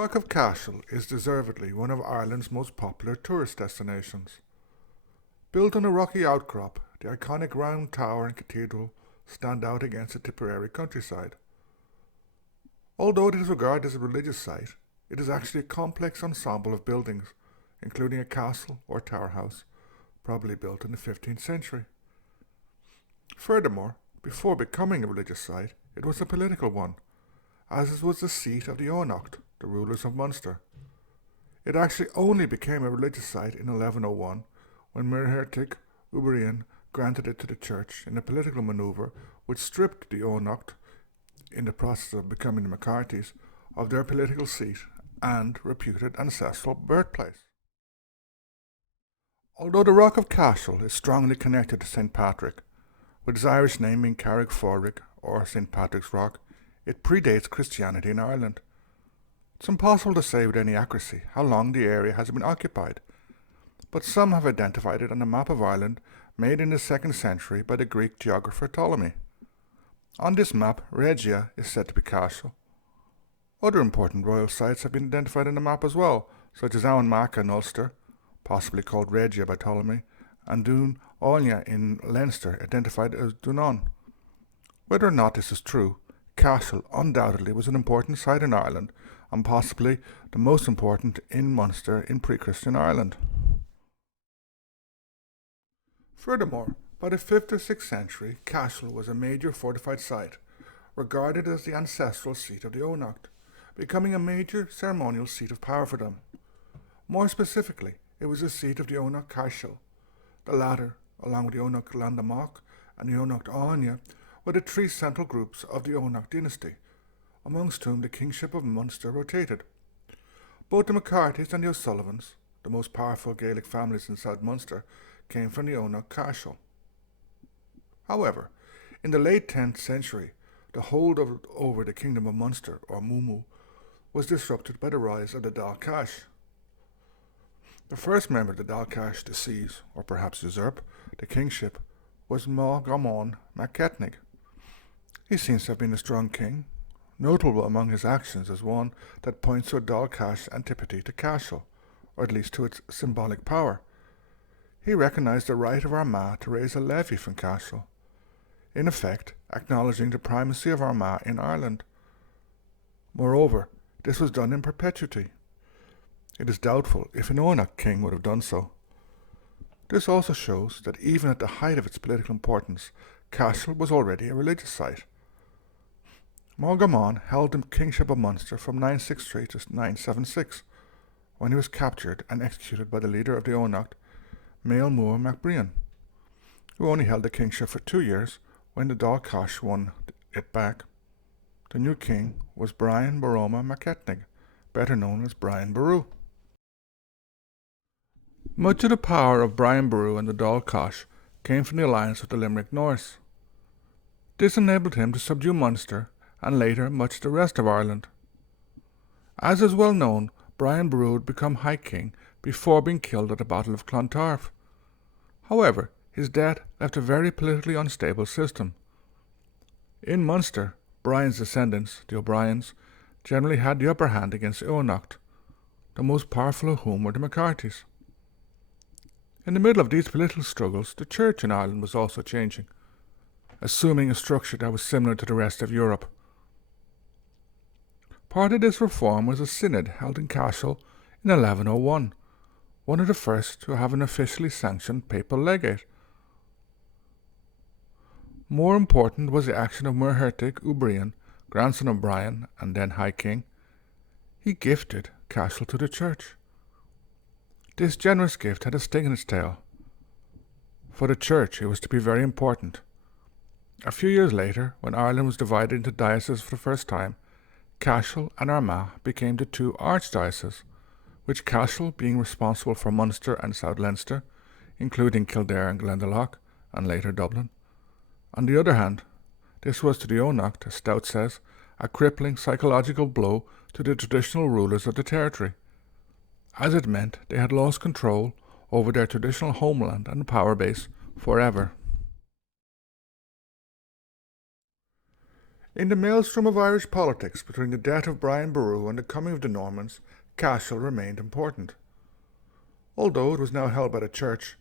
Rock of Cashel is deservedly one of Ireland's most popular tourist destinations. Built on a rocky outcrop, the iconic round tower and cathedral stand out against the Tipperary countryside. Although it is regarded as a religious site, it is actually a complex ensemble of buildings, including a castle or tower house, probably built in the 15th century. Furthermore, before becoming a religious site, it was a political one, as it was the seat of the Eóganacht, the rulers of Munster. It actually only became a religious site in 1101, when Muircheartach Ua Brian granted it to the church in a political manoeuvre which stripped the Eóganacht, in the process of becoming the MacCarthys, of their political seat and reputed ancestral birthplace. Although the Rock of Cashel is strongly connected to St. Patrick, with its Irish name being Carrick Fóric or St. Patrick's Rock, it predates Christianity in Ireland. It's impossible to say with any accuracy how long the area has been occupied, but some have identified it on a map of Ireland made in the 2nd century by the Greek geographer Ptolemy. On this map, Regia is said to be Cashel. Other important royal sites have been identified on the map as well, such as Eóganacht in Ulster, possibly called Regia by Ptolemy, and Dún Áine in Leinster, identified as Dunon. Whether or not this is true, Cashel undoubtedly was an important site in Ireland, and possibly the most important in Munster in pre-Christian Ireland. Furthermore, by the 5th or 6th century, Cashel was a major fortified site, regarded as the ancestral seat of the Eóganacht, becoming a major ceremonial seat of power for them. More specifically, it was the seat of the Rock of Cashel. The latter, along with the Eóganacht Landamach and the Eóganacht Áine, were the three central groups of the Eóganacht dynasty, amongst whom the kingship of Munster rotated. Both the MacCarthys and the O'Sullivans, the most powerful Gaelic families in South Munster, came from the Rock of Cashel. However, in the late 10th century, the hold over the kingdom of Munster, or Mumu, was disrupted by the rise of the Dál Cash. The first member of the Dál Cash to seize, or perhaps usurp, the kingship was Muircheartach MacCarthys. He seems to have been a strong king, notable among his actions as one that points to a Dál Cash antipathy to Cashel, or at least to its symbolic power. He recognised the right of Armagh to raise a levy from Cashel, in effect acknowledging the primacy of Armagh in Ireland. Moreover, this was done in perpetuity. It is doubtful if an Eóganacht king would have done so. This also shows that even at the height of its political importance, Cashel was already a religious site. Muircheartach held the kingship of Munster from 963 to 976, when he was captured and executed by the leader of the Eóganacht, manoeuvre Ua Brian, who only held the kingship for 2 years when the Dál Cash won it back. The new king was Brian Boroma MacCarthys, better known as Brian Boru. Much of the power of Brian Boru and the Dál Cash came from the alliance with the Limerick Norse. This enabled him to subdue Munster and later much of the rest of Ireland. As is well known, Brian Boru would become High King before being killed at the Battle of Clontarf. However, his death left a very politically unstable system. In Munster, Brian's descendants, the O'Briens, generally had the upper hand against Eóganacht, the most powerful of whom were the MacCarthys. In the middle of these political struggles, the Church in Ireland was also changing, assuming a structure that was similar to the rest of Europe. Part of this reform was a synod held in Cashel in 1101, one of the first to have an officially sanctioned papal legate. More important was the action of Muircheartach Ua Brian, grandson of Brian and then High King. He gifted Cashel to the Church. This generous gift had a sting in its tail. For the Church it was to be very important. A few years later, when Ireland was divided into dioceses for the first time, Cashel and Armagh became the two archdioceses, with Cashel being responsible for Munster and South Leinster, including Kildare and Glendalough, and later Dublin. On the other hand, this was to the Eóganacht, as Stout says, a crippling psychological blow to the traditional rulers of the territory, as it meant they had lost control over their traditional homeland and power base forever. In the maelstrom of Irish politics between the death of Brian Boru and the coming of the Normans, Cashel remained important. Although it was now held by the Church,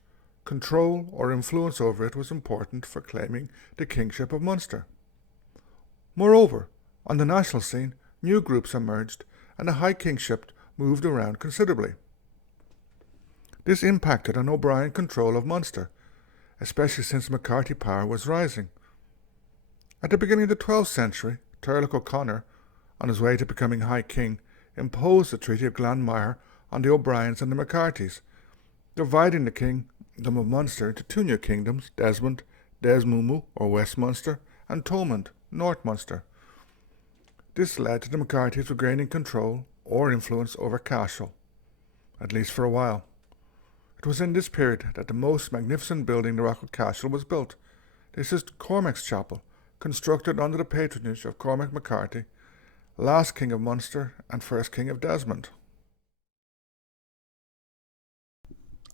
control or influence over it was important for claiming the kingship of Munster. Moreover, on the national scene, new groups emerged and the High Kingship moved around considerably. This impacted on O'Brien's control of Munster, especially since MacCarthy power was rising. At the beginning of the 12th century, Turlough O'Connor, on his way to becoming High King, imposed the Treaty of Glanmire on the O'Briens and the MacCarthys, dividing the Kingdom of Munster into two new kingdoms, Desmond, Desmumu or West Munster, and Thomond, North Munster. This led to the MacCarthys regaining control or influence over Cashel, at least for a while. It was in this period that the most magnificent building, the Rock of Cashel, was built. This is Cormac's chapel, constructed under the patronage of Cormac MacCarthy, last King of Munster and first King of Desmond.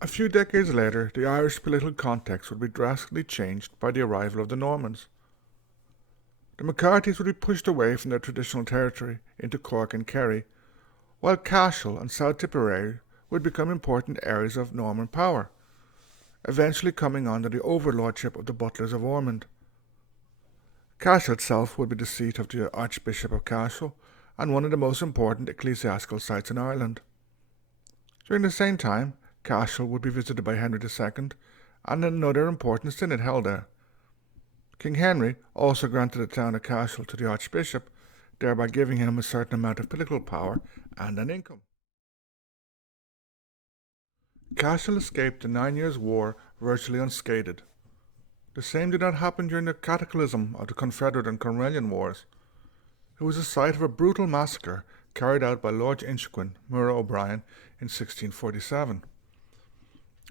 A few decades later, the Irish political context would be drastically changed by the arrival of the Normans. The MacCarthys would be pushed away from their traditional territory into Cork and Kerry, while Cashel and South Tipperary would become important areas of Norman power, eventually coming under the overlordship of the Butlers of Ormond. Cashel itself would be the seat of the Archbishop of Cashel and one of the most important ecclesiastical sites in Ireland. During the same time, Cashel would be visited by Henry II and another important synod held there. King Henry also granted the town of Cashel to the Archbishop, thereby giving him a certain amount of political power and an income. Cashel escaped the 9 Years' War virtually unscathed. The same did not happen during the cataclysm of the Confederate and Cromwellian Wars. It was the site of a brutal massacre carried out by Lord Inchiquin, Muircheartach Ua Brian, in 1647.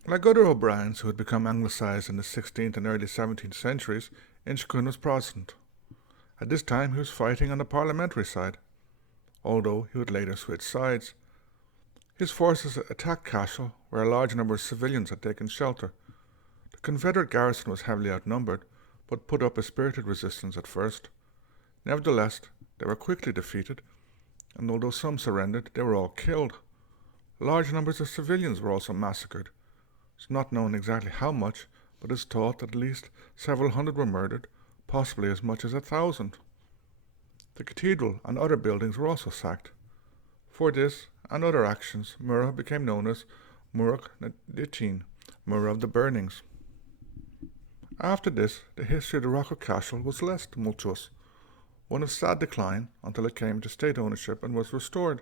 Like other O'Briens who had become anglicised in the 16th and early 17th centuries, Inchiquin was Protestant. At this time he was fighting on the parliamentary side, although he would later switch sides. His forces attacked Cashel, where a large number of civilians had taken shelter. The Confederate garrison was heavily outnumbered, but put up a spirited resistance at first. Nevertheless, they were quickly defeated, and although some surrendered, they were all killed. Large numbers of civilians were also massacred. It's not known exactly how much, but it's thought that at least several hundred were murdered, possibly as much as 1,000. The cathedral and other buildings were also sacked. For this and other actions, Muircheartach became known as Muircheartach, Muir of the Burnings. After this, the history of the Rock of Cashel was less tumultuous, one of sad decline until it came to state ownership and was restored.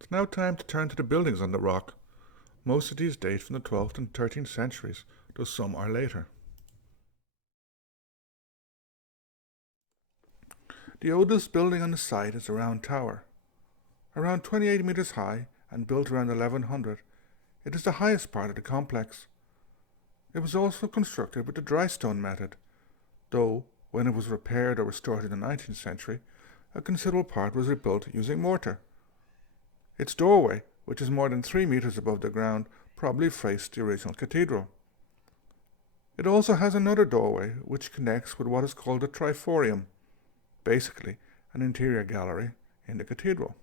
It's now time to turn to the buildings on the rock. Most of these date from the 12th and 13th centuries, though some are later. The oldest building on the site is a round tower. Around 28 metres high and built around 1100, it is the highest part of the complex. It was also constructed with the dry stone method, though when it was repaired or restored in the 19th century, a considerable part was rebuilt using mortar. Its doorway, which is more than 3 metres above the ground, probably faced the original cathedral. It also has another doorway which connects with what is called the triforium, basically an interior gallery in the cathedral.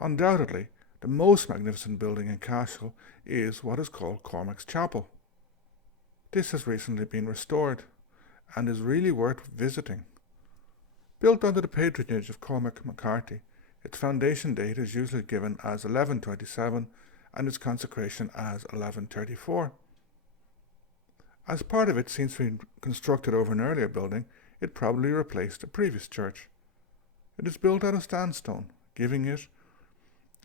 Undoubtedly, the most magnificent building in Cashel is what is called Cormac's Chapel. This has recently been restored and is really worth visiting. Built under the patronage of Cormac MacCarthy, its foundation date is usually given as 1127 and its consecration as 1134. As part of it seems to be constructed over an earlier building, it probably replaced a previous church. It is built out of sandstone, giving it,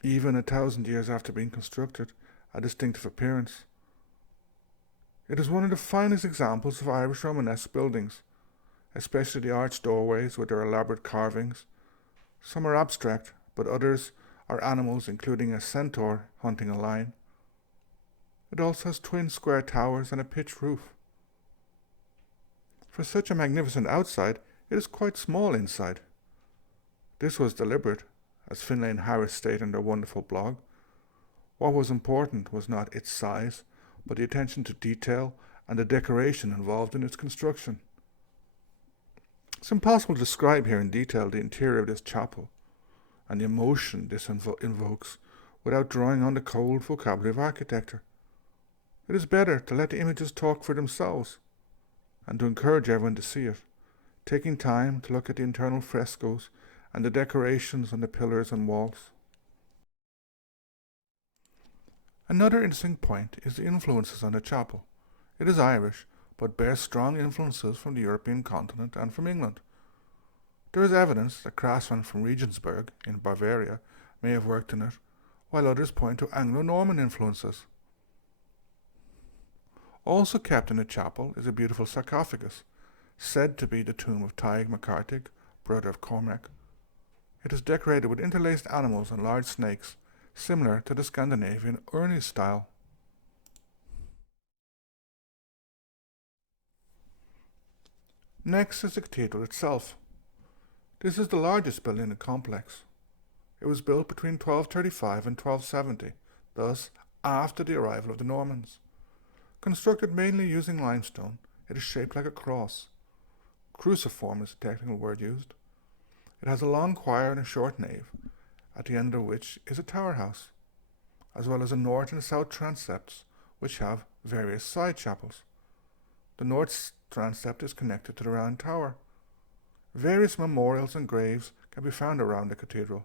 even 1,000 years after being constructed, a distinctive appearance. It is one of the finest examples of Irish Romanesque buildings, especially the arched doorways with their elaborate carvings. Some are abstract, but others are animals, including a centaur hunting a lion. It also has twin square towers and a pitched roof. For such a magnificent outside, it is quite small inside. This was deliberate, as Finlay and Harris state in their wonderful blog. What was important was not its size, but the attention to detail and the decoration involved in its construction. It's impossible to describe here in detail the interior of this chapel and the emotion this invokes without drawing on the cold vocabulary of architecture. It is better to let the images talk for themselves and to encourage everyone to see it, taking time to look at the internal frescoes and the decorations on the pillars and walls. Another interesting point is the influences on the chapel. It is Irish, but bears strong influences from the European continent and from England. There is evidence that craftsmen from Regensburg in Bavaria may have worked in it, while others point to Anglo-Norman influences. Also kept in the chapel is a beautiful sarcophagus, said to be the tomb of Taigh MacCarthys, brother of Cormac. It is decorated with interlaced animals and large snakes, similar to the Scandinavian urny style. Next is the cathedral itself. This is the largest building in the complex. It was built between 1235 and 1270, thus after the arrival of the Normans. Constructed mainly using limestone, it is shaped like a cross. Cruciform is the technical word used. It has a long choir and a short nave, at the end of which is a tower house, as well as a north and south transepts, which have various side chapels. The north transept is connected to the round tower. Various memorials and graves can be found around the cathedral.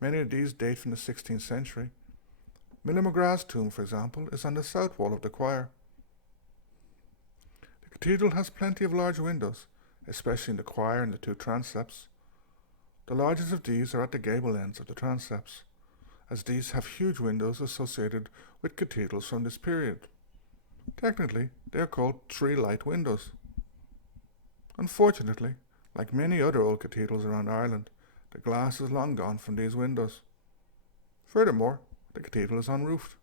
Many of these date from the 16th century. Miller McGrath's tomb, for example, is on the south wall of the choir. The cathedral has plenty of large windows, especially in the choir and the two transepts. The largest of these are at the gable ends of the transepts, as these have huge windows associated with cathedrals from this period. Technically, they are called tree-light windows. Unfortunately, like many other old cathedrals around Ireland, the glass is long gone from these windows. Furthermore, the cathedral is unroofed.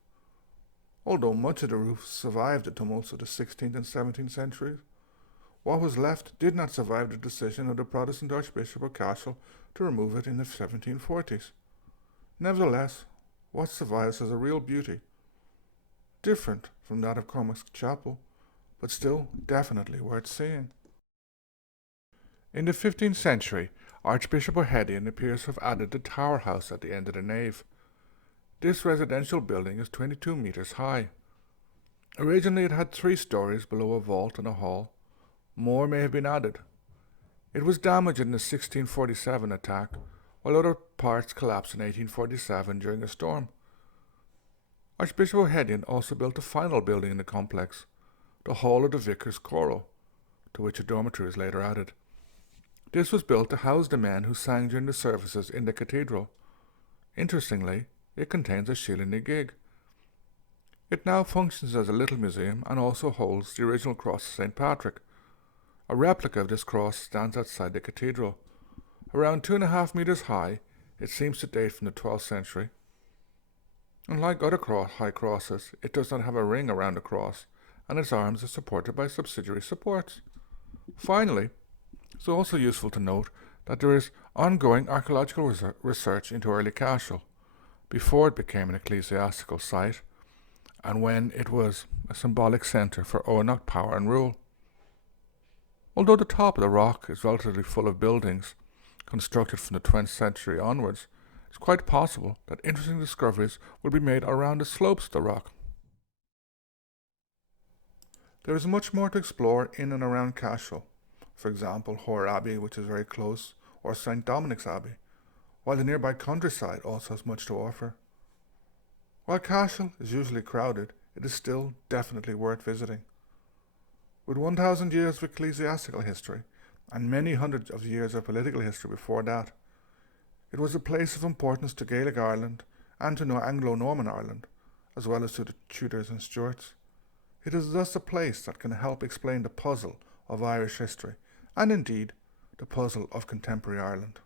Although much of the roof survived the tumults of the 16th and 17th centuries, what was left did not survive the decision of the Protestant Archbishop of Cashel to remove it in the 1740s. Nevertheless, what survives has a real beauty, different from that of Cormac's chapel, but still definitely worth seeing. In the 15th century, Archbishop O'Hedian appears to have added the tower house at the end of the nave. This residential building is 22 metres high. Originally it had 3 stories below a vault and a hall. More may have been added. It was damaged in the 1647 attack, while other parts collapsed in 1847 during a storm. Archbishop O'Hedian also built a final building in the complex, the Hall of the Vicar's Choral, to which a dormitory was later added. This was built to house the men who sang during the services in the cathedral. Interestingly, it contains a shilling a gig. It now functions as a little museum and also holds the original cross of St. Patrick. A replica of this cross stands outside the cathedral. Around 2.5 metres high, it seems to date from the 12th century. Unlike other high crosses, it does not have a ring around the cross, and its arms are supported by subsidiary supports. Finally, it's also useful to note that there is ongoing archaeological research into early Cashel, before it became an ecclesiastical site, and when it was a symbolic centre for Eóganacht power and rule. Although the top of the rock is relatively full of buildings constructed from the 20th century onwards, it's quite possible that interesting discoveries will be made around the slopes of the rock. There is much more to explore in and around Cashel. For example, Hoare Abbey, which is very close, or St. Dominic's Abbey, while the nearby countryside also has much to offer. While Cashel is usually crowded, it is still definitely worth visiting. With 1,000 years of ecclesiastical history, and many hundreds of years of political history before that, it was a place of importance to Gaelic Ireland and to Anglo-Norman Ireland, as well as to the Tudors and Stuarts. It is thus a place that can help explain the puzzle of Irish history, and indeed, the puzzle of contemporary Ireland.